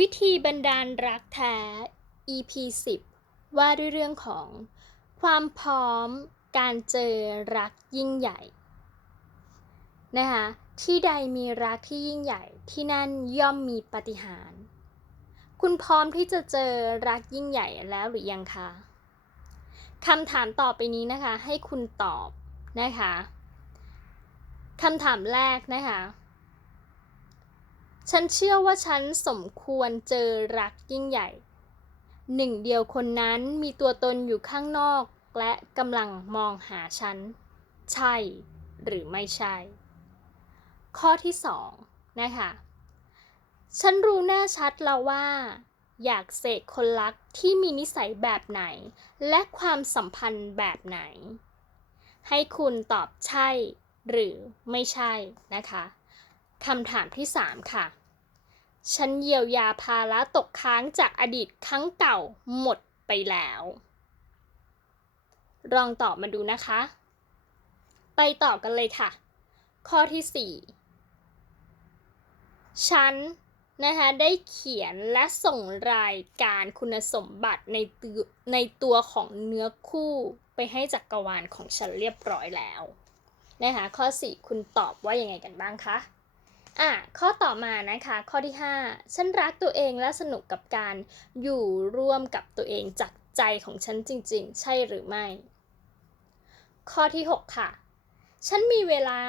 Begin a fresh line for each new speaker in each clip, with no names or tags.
วิธีบันดาลรักแท้ EP 10 ว่าด้วยเรื่องของ ความพร้อมการเจอรักยิ่งใหญ่นะคะที่ใดมีรักที่ยิ่งใหญ่ที่นั่นย่อมมีปาฏิหาริย์คุณพร้อมที่จะเจอรักยิ่งใหญ่แล้วหรือยังคะคำถามต่อไปนี้นะคะ ให้คุณตอบนะคะคำถามแรกนะคะ ฉันเชื่อว่าฉันสมควรเจอรักยิ่งใหญ่ หนึ่งเดียวคนนั้นมีตัวตนอยู่ข้างนอกและกำลังมองหาฉัน ใช่หรือไม่ใช่ ข้อที่สองนะคะ ฉันรู้แน่ชัดแล้วว่า อยากเสกคนรักที่มีนิสัยแบบไหน และความสัมพันธ์แบบไหน ให้คุณตอบใช่หรือไม่ใช่นะคะ คำถามที่ 3 ค่ะ ฉันเยียวยาภาระตกค้างจากอดีตครั้งเก่าหมดไปแล้ว ลองตอบมาดูนะคะ ไปต่อกันเลยค่ะ ข้อที่ 4 ฉันนะคะได้เขียนและส่งรายการคุณสมบัติในตัวในตัวของเนื้อคู่ไปให้จักกรวาลของฉันเรียบร้อยแล้วนะคะข้อ 4 คุณตอบว่ายังไงกันบ้างคะ อะข้อต่อมานะคะ ข้อที่ 5 ฉันรักตัวเองและสนุกกับการอยู่ร่วมกับตัวเองจากใจของฉันจริง ๆ ใช่หรือไม่ ข้อที่ 6 ค่ะ ฉันมีเวลา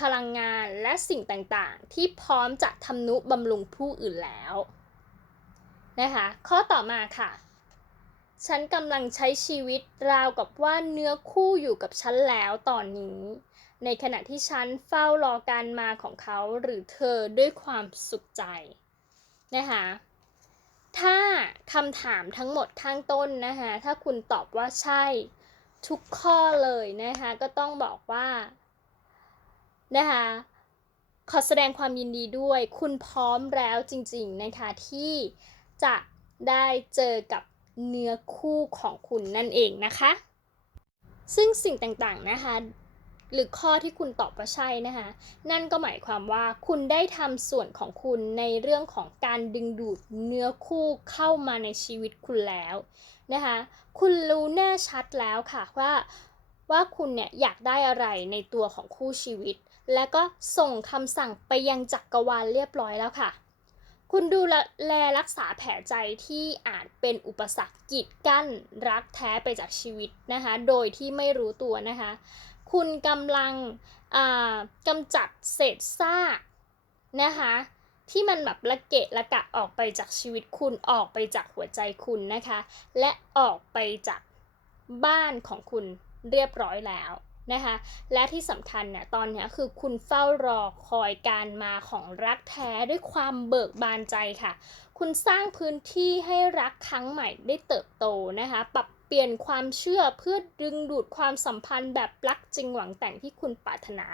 พลังงานและสิ่งต่างๆ ที่พร้อมจะทำนุบำรุงผู้อื่นแล้วนะคะ ข้อต่อมาค่ะ ฉันกำลังใช้ชีวิตราวกับว่าเนื้อคู่อยู่กับฉันแล้วตอนนี้ ในขณะที่ฉันเฝ้ารอการมาของเขาหรือเธอด้วยความสุขใจนะคะถ้าคำถามทั้งหมดข้างต้นนะคะถ้าคุณตอบว่าใช่ทุกข้อเลยนะคะก็ต้องบอกว่านะคะขอแสดงความยินดีด้วย คุณพร้อมแล้วจริงๆนะคะที่จะได้เจอกับเนื้อคู่ของคุณนั่นเองนะคะ ซึ่งสิ่งต่างๆนะคะ หรือข้อที่คุณตอบว่าใช่นะคะนั่นก็หมายความว่าคุณได้ทำส่วนของคุณในเรื่องของการดึงดูดเนื้อคู่เข้ามาในชีวิตคุณแล้วนะคะคุณรู้แน่ชัดแล้วค่ะว่าว่าคุณเนี่ยอยากได้อะไรในตัวของคู่ชีวิต และก็ส่งคำสั่งไปยังจักรวาลเรียบร้อยแล้วค่ะ คุณดูแลรักษาแผลใจที่อาจเป็นอุปสรรคกีดกั้นรักแท้ไปจากชีวิตนะคะ โดยที่ไม่รู้ตัวนะคะ คุณกำลังกำจัดเศษซากนะคะที่มันแบบละเกะละกะออกไปจากชีวิตคุณออกไปจากหัวใจคุณนะคะ และออกไปจากบ้านของคุณเรียบร้อยแล้วนะคะ และที่สำคัญเนี่ยตอนนี้คือคุณเฝ้ารอคอยการมาของรักแท้ด้วยความเบิกบานใจค่ะ คุณสร้างพื้นที่ให้รักครั้งใหม่ได้เติบโตนะคะ ปรับ ปลี่ยนความเชื่อเพื่อดึงดูดความสัมพันธ์แบบรักจริงหวังแต่งที่คุณปรารถนา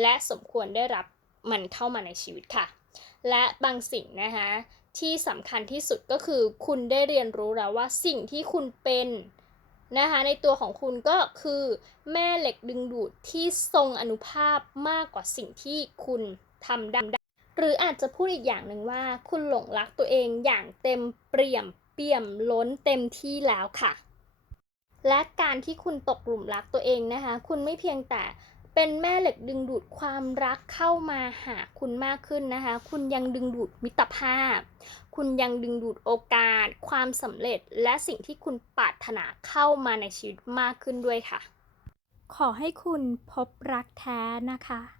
และสมควรได้รับมันเข้ามาในชีวิตค่ะ และบางสิ่งนะคะที่สำคัญที่สุดก็คือคุณได้เรียนรู้แล้วว่าสิ่งที่คุณเป็นนะคะในตัวของคุณก็คือแม่เหล็กดึงดูดที่ทรงอนุภาพมากกว่าสิ่งที่คุณทำได้ หรืออาจจะพูดอีกอย่างหนึ่งว่า คุณหลงรักตัวเองอย่างเต็มเปี่ยมเปี่ยมล้นเต็มที่แล้วค่ะ และการที่คุณตกหลุมรักตัวเองนะคะ คุณไม่เพียงแต่เป็นแม่เหล็กดึงดูดความรักเข้ามาหาคุณมากขึ้นนะคะ คุณยังดึงดูดมิตรภาพ คุณยังดึงดูดโอกาส ความสำเร็จ และสิ่งที่คุณปรารถนาเข้ามาในชีวิตมากขึ้นด้วยค่ะ
ขอให้คุณพบรักแท้นะคะ